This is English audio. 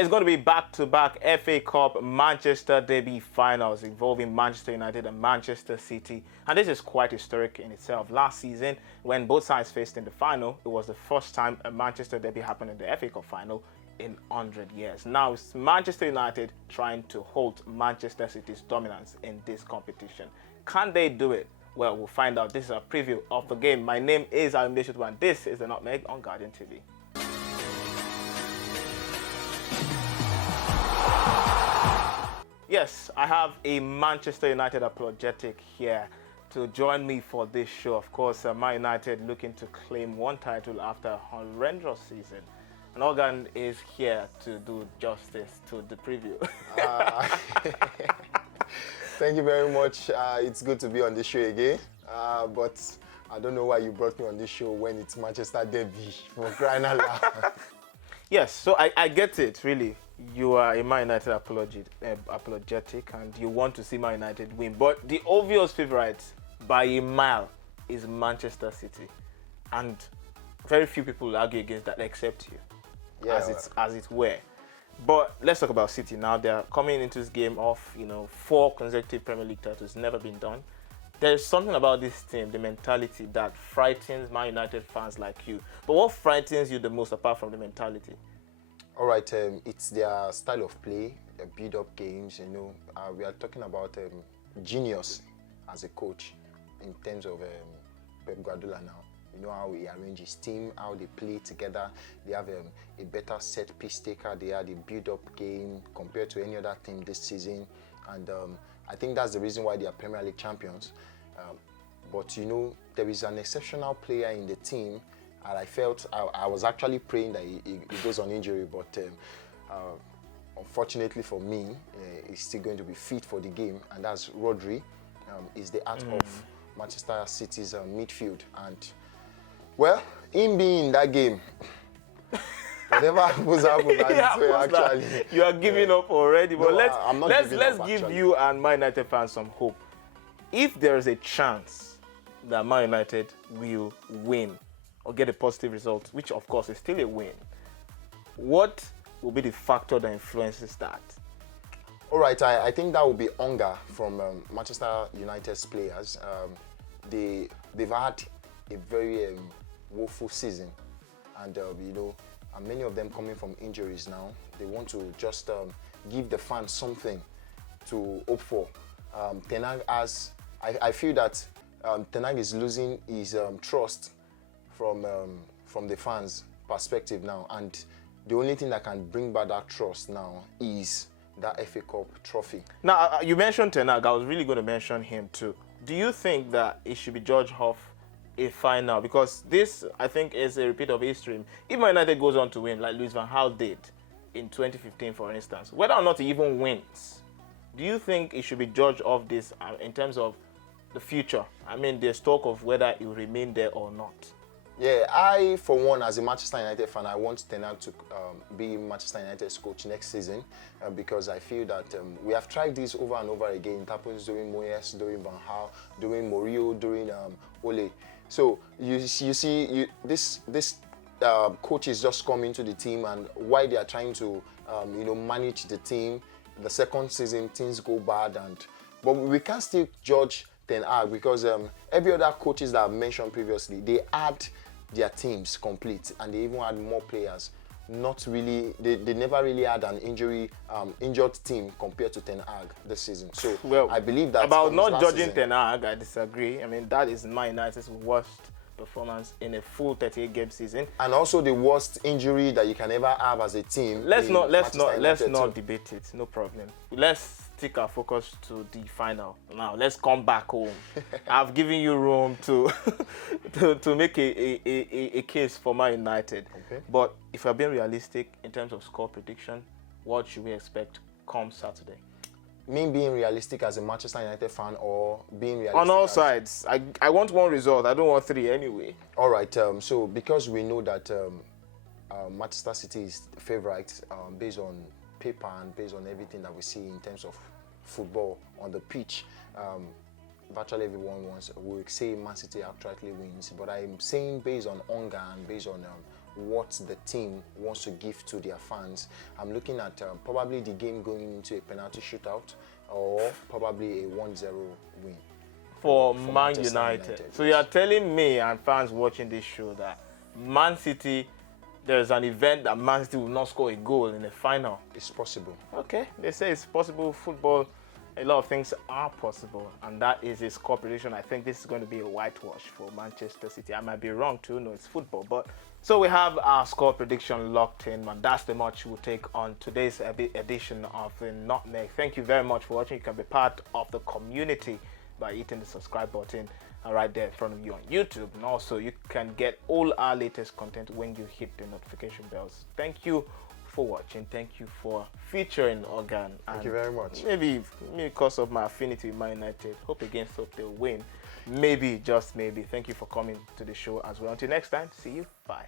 It's going to be back-to-back FA Cup Manchester derby finals involving Manchester United and Manchester City. And this is quite historic in itself. Last season, when both sides faced in the final, it was the first time a Manchester derby happened in the FA Cup final in 100 years. Now it's Manchester United trying to halt Manchester City's dominance in this competition. Can they do it? Well, we'll find out. This is a preview of the game. My name is Alimde and this is the Nutmeg on Guardian TV. Yes, I have a Manchester United apologetic here to join me for this show. Of course, Man United looking to claim one title after a horrendous season. And Organ is here to do justice to the preview. Thank you very much. It's good to be on this show again. But I don't know why you brought me on this show when it's Manchester derby, for crying out loud. Yes, so I get it, really. You are a Man United apologetic and you want to see Man United win. But the obvious favourite by a mile is Manchester City. And very few people will argue against that except you, Yeah, as it were. But let's talk about City now. They're coming into this game off, 4 consecutive Premier League titles. Never been done. There's something about this team, the mentality, that frightens Man United fans like you. But what frightens you the most apart from the mentality? All right, it's their style of play, build-up games. We are talking about genius as a coach in terms of Pep Guardiola now. You know how he arranges his team, how they play together. They have a better set piece taker. They had a build-up game compared to any other team this season, and I think that's the reason why they are Premier League champions. But there is an exceptional player in the team. And I felt I was actually praying that he goes on injury, but unfortunately for me, he's still going to be fit for the game, and that's Rodri. Is the heart of Manchester City's midfield, and well, him being in that game, whatever happens, actually. You are giving up already, but no, let's give you and Man United fans some hope. If there is a chance that Man United will win or get a positive result, which of course is still a win, what will be the factor that influences that? All right, I think that will be hunger from Manchester United's players. They've had a very woeful season, and and many of them coming from injuries now. They want to just give the fans something to hope for. Ten Hag I feel that Ten Hag is losing his trust from the fans' perspective now, and the only thing that can bring back that trust now is that FA Cup trophy. Now, you mentioned Ten Hag. I was really going to mention him too. Do you think that it should be judged off a final? Because this, I think, is a repeat of history. If Man United goes on to win, like Louis van Gaal did in 2015, for instance, whether or not he even wins, do you think it should be judged off this in terms of the future? I mean, there's talk of whether he will remain there or not. Yeah, I, for one, as a Manchester United fan, I want Ten Hag to be Manchester United's coach next season because I feel that we have tried this over and over again. It happens during Moyes, during Van Gaal, during Mourinho, during Ole. So you see, this coach is just coming to the team, and while they are trying to manage the team, the second season things go bad, but we can still judge Ten Hag because every other coaches that I've mentioned previously, they had their teams complete, and they even had more players. Not really, they never really had an injured team compared to Ten Hag this season. So well, I believe that about not judging Ten Hag, I disagree. I mean, that is Man United's worst performance in a full 38-game season, and also the worst injury that you can ever have as a team. Let's not debate it. No problem. Let's take our focus to the final. Now let's come back home. I've given you room to make a case for Man United. Okay. But if we're being realistic in terms of score prediction, what should we expect come Saturday? Me being realistic as a Manchester United fan, or being realistic on all sides? I want one result. I don't want 3 anyway. All right. So because we know that Manchester City is the favourite based on paper and based on everything that we see in terms of football on the pitch, virtually everyone will say Man City outrightly wins. But I'm saying based on hunger and based on what the team wants to give to their fans. I'm looking at probably the game going into a penalty shootout or probably a 1-0 win. For For Man Manchester United. United, So yes. you are telling me and fans watching this show that Man City, there's an event that Man City will not score a goal in the final. It's possible. Okay, they say it's possible. Football, a lot of things are possible, and that is a score prediction. I think this is going to be a whitewash for Manchester City. I might be wrong too. No, it's football, but so we have our score prediction locked in, and that's the match we'll take on today's edition of the Nutmeg. Thank you very much for watching. You can be part of the community by hitting the subscribe button right there in front of you on YouTube, and also you can get all our latest content when you hit the notification bells. Thank you for watching. Thank you for featuring Organ. Thank you very much. Maybe because of my affinity with Man United, hope against hope they'll win. Maybe, just maybe. Thank you for coming to the show as well. Until next time, see you. Bye.